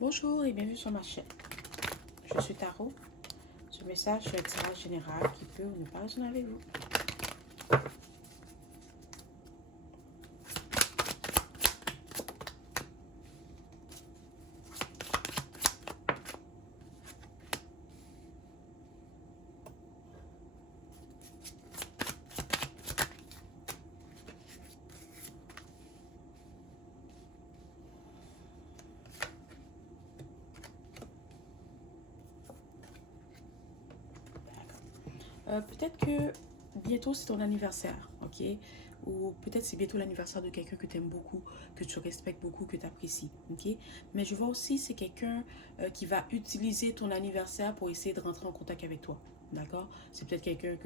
Bonjour et bienvenue sur ma chaîne. Je suis Tarot. Ce message est un tirage général qui peut ou ne pas résonner avec vous. Peut-être que bientôt c'est ton anniversaire, ok? Ou peut-être c'est bientôt l'anniversaire de quelqu'un que tu aimes beaucoup, que tu respectes beaucoup, que tu apprécies, ok? Mais je vois aussi c'est quelqu'un qui va utiliser ton anniversaire pour essayer de rentrer en contact avec toi, d'accord? C'est peut-être quelqu'un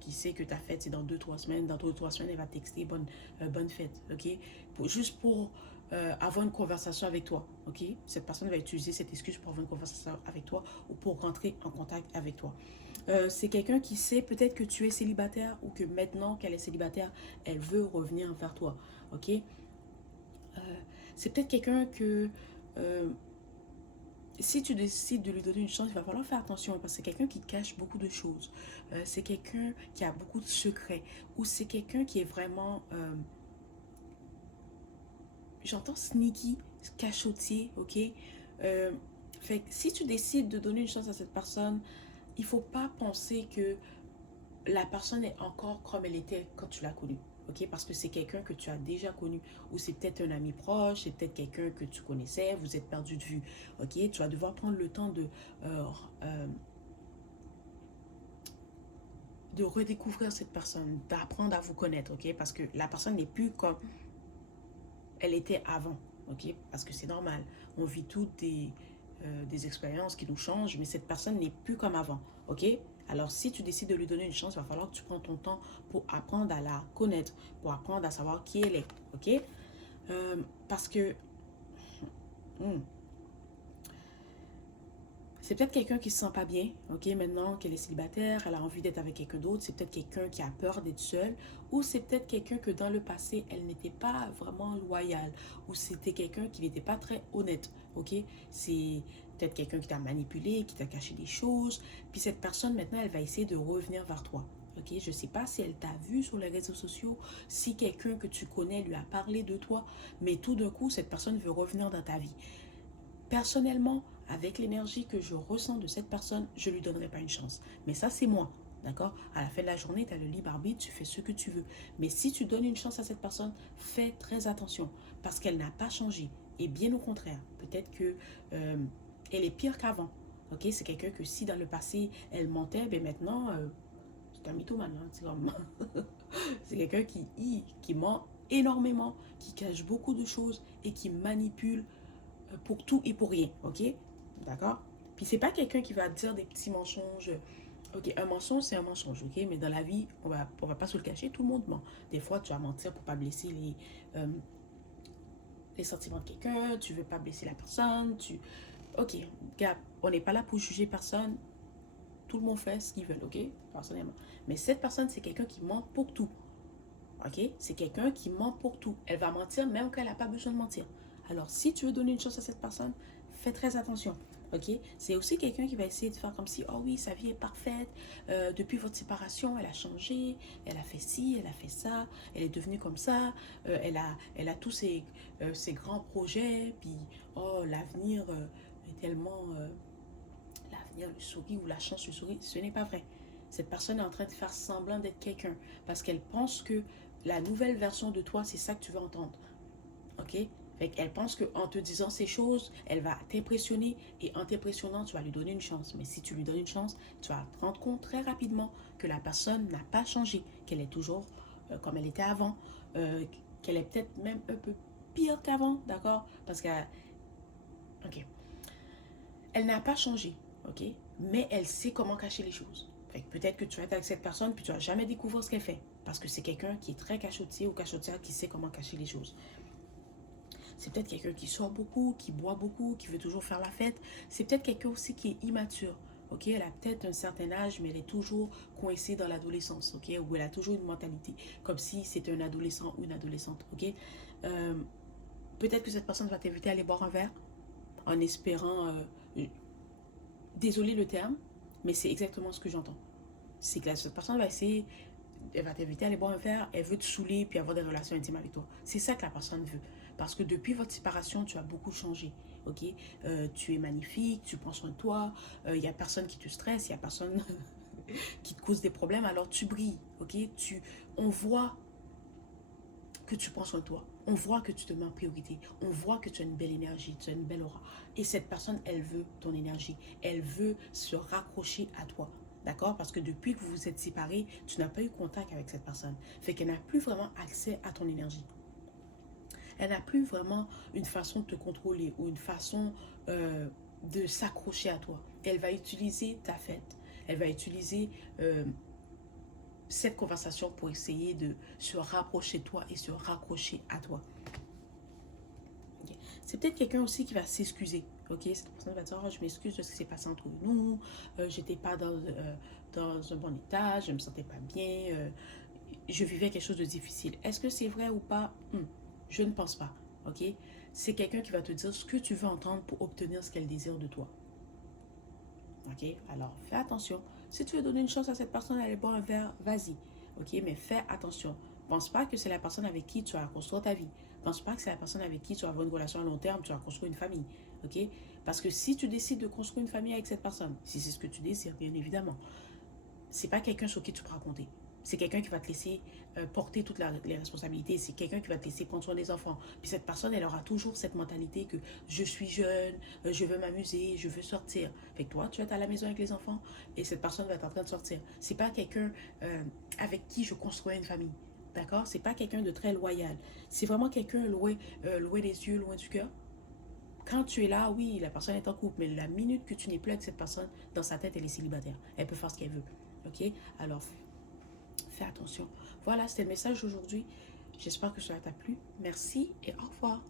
qui sait que ta fête c'est dans 2 3 semaines. Dans 2 3 semaines, elle va texter bonne fête, ok? Juste pour avoir une conversation avec toi, ok? Cette personne va utiliser cette excuse pour avoir une conversation avec toi ou pour rentrer en contact avec toi. C'est quelqu'un qui sait peut-être que tu es célibataire ou que maintenant qu'elle est célibataire, elle veut revenir vers toi. Ok. C'est peut-être quelqu'un que si tu décides de lui donner une chance, il va falloir faire attention parce que c'est quelqu'un qui cache beaucoup de choses. C'est quelqu'un qui a beaucoup de secrets ou c'est quelqu'un qui est vraiment, j'entends sneaky, cachotier, ok. Fait que si tu décides de donner une chance à cette personne, il faut pas penser que la personne est encore comme elle était quand tu l'as connue. Ok, parce que c'est quelqu'un que tu as déjà connu, ou c'est peut-être un ami proche, c'est peut-être quelqu'un que tu connaissais, vous êtes perdu de vue. Ok, tu vas devoir prendre le temps euh, euh, de redécouvrir cette personne, d'apprendre à vous connaître. Ok, parce que la personne n'est plus comme elle était avant. Ok, parce que c'est normal. On vit toutes des expériences qui nous changent, mais cette personne n'est plus comme avant. Ok. Alors, si tu décides de lui donner une chance, il va falloir que tu prennes ton temps pour apprendre à la connaître, pour apprendre à savoir qui elle est. Ok. Parce que hmm, c'est peut-être quelqu'un qui se sent pas bien, ok, maintenant qu'elle est célibataire, elle a envie d'être avec quelqu'un d'autre, c'est peut-être quelqu'un qui a peur d'être seule, ou c'est peut-être quelqu'un que dans le passé, elle n'était pas vraiment loyale, ou c'était quelqu'un qui n'était pas très honnête, ok, c'est peut-être quelqu'un qui t'a manipulé, qui t'a caché des choses, puis cette personne maintenant, elle va essayer de revenir vers toi. Ok, je ne sais pas si elle t'a vu sur les réseaux sociaux, si quelqu'un que tu connais lui a parlé de toi, mais tout d'un coup, cette personne veut revenir dans ta vie. Personnellement, avec l'énergie que je ressens de cette personne, je ne lui donnerai pas une chance. Mais ça, c'est moi. D'accord. À la fin de la journée, tu as le libre arbitre, tu fais ce que tu veux. Mais si tu donnes une chance à cette personne, fais très attention. Parce qu'elle n'a pas changé. Et bien au contraire, peut-être que elle est pire qu'avant. Ok, c'est quelqu'un que si dans le passé, elle mentait, ben maintenant, c'est un mythomane. Hein, c'est comme... c'est quelqu'un qui ment énormément, qui cache beaucoup de choses et qui manipule pour tout et pour rien, ok? D'accord? Puis c'est pas quelqu'un qui va dire des petits mensonges. Ok, un mensonge, c'est un mensonge, ok? Mais dans la vie, on va pas se le cacher, tout le monde ment. Des fois, tu vas mentir pour pas blesser les sentiments de quelqu'un, tu veux pas blesser la personne, tu... Ok, gars, on n'est pas là pour juger personne, tout le monde fait ce qu'il veut, ok? Personnellement. Mais cette personne, c'est quelqu'un qui ment pour tout. Ok? C'est quelqu'un qui ment pour tout. Elle va mentir même quand elle n'a pas besoin de mentir. Alors, si tu veux donner une chance à cette personne, fais très attention. Ok? C'est aussi quelqu'un qui va essayer de faire comme si, oh oui, sa vie est parfaite. Depuis votre séparation, elle a changé. Elle a fait ci, elle a fait ça. Elle est devenue comme ça. Elle a tous ses grands projets. Puis, oh, l'avenir est tellement... l'avenir lui sourit ou la chance lui sourit. Ce n'est pas vrai. Cette personne est en train de faire semblant d'être quelqu'un parce qu'elle pense que la nouvelle version de toi, c'est ça que tu veux entendre. Ok? Fait qu'elle pense qu'en te disant ces choses, elle va t'impressionner et en t'impressionnant, tu vas lui donner une chance. Mais si tu lui donnes une chance, tu vas te rendre compte très rapidement que la personne n'a pas changé, qu'elle est toujours comme elle était avant, qu'elle est peut-être même un peu pire qu'avant, d'accord? Parce que, ok, elle n'a pas changé, ok? Mais elle sait comment cacher les choses. Fait que peut-être que tu vas être avec cette personne puis tu vas jamais découvrir ce qu'elle fait. Parce que c'est quelqu'un qui est très cachotier ou cachotière qui sait comment cacher les choses. C'est peut-être quelqu'un qui sort beaucoup, qui boit beaucoup, qui veut toujours faire la fête. C'est peut-être quelqu'un aussi qui est immature. Ok, elle a peut-être un certain âge, mais elle est toujours coincée dans l'adolescence, ok, ou elle a toujours une mentalité, comme si c'était un adolescent ou une adolescente, ok. Peut-être que cette personne va t'inviter à aller boire un verre, en espérant... désolé le terme, mais c'est exactement ce que j'entends. C'est que cette personne va essayer, elle va t'inviter à aller boire un verre, elle veut te saouler puis avoir des relations intimes avec toi. C'est ça que la personne veut. Parce que depuis votre séparation, tu as beaucoup changé. Ok, tu es magnifique, tu prends soin de toi, il n'y a personne qui te stresse, il n'y a personne qui te cause des problèmes, alors tu brilles. Ok, on voit que tu prends soin de toi. On voit que tu te mets en priorité. On voit que tu as une belle énergie, tu as une belle aura. Et cette personne, elle veut ton énergie. Elle veut se raccrocher à toi. D'accord? Parce que depuis que vous vous êtes séparés, tu n'as pas eu contact avec cette personne. Fait qu'elle n'a plus vraiment accès à ton énergie. Elle n'a plus vraiment une façon de te contrôler ou une façon de s'accrocher à toi. Elle va utiliser ta fête. Elle va utiliser cette conversation pour essayer de se rapprocher de toi et se raccrocher à toi. Okay. C'est peut-être quelqu'un aussi qui va s'excuser. Ok, cette personne va dire oh, je m'excuse de ce qui s'est passé entre nous, j'étais pas dans un bon état, je me sentais pas bien, je vivais quelque chose de difficile. Est-ce que c'est vrai ou pas? Je ne pense pas. Ok, c'est quelqu'un qui va te dire ce que tu veux entendre pour obtenir ce qu'elle désire de toi. Ok, alors fais attention. Si tu veux donner une chance à cette personne d'aller boire un verre, vas-y. Ok, mais fais attention. Pense pas que c'est la personne avec qui tu vas construire ta vie. Pense pas que c'est la personne avec qui tu vas avoir une relation à long terme, tu vas construire une famille. Ok, parce que si tu décides de construire une famille avec cette personne, si c'est ce que tu désires, bien évidemment, c'est pas quelqu'un sur qui tu pourras compter. C'est quelqu'un qui va te laisser porter toutes les responsabilités. C'est quelqu'un qui va te laisser prendre soin des enfants. Puis cette personne, elle aura toujours cette mentalité que je suis jeune, je veux m'amuser, je veux sortir. Fait que toi, tu vas être à la maison avec les enfants et cette personne va être en train de sortir. C'est pas quelqu'un avec qui je construis une famille. D'accord? C'est pas quelqu'un de très loyal. C'est vraiment quelqu'un loin des yeux, loin du cœur. Quand tu es là, oui, la personne est en couple, mais la minute que tu n'es plus avec cette personne, dans sa tête, elle est célibataire. Elle peut faire ce qu'elle veut. Ok? Alors, fais attention. Voilà, c'était le message d'aujourd'hui. J'espère que cela t'a plu. Merci et au revoir.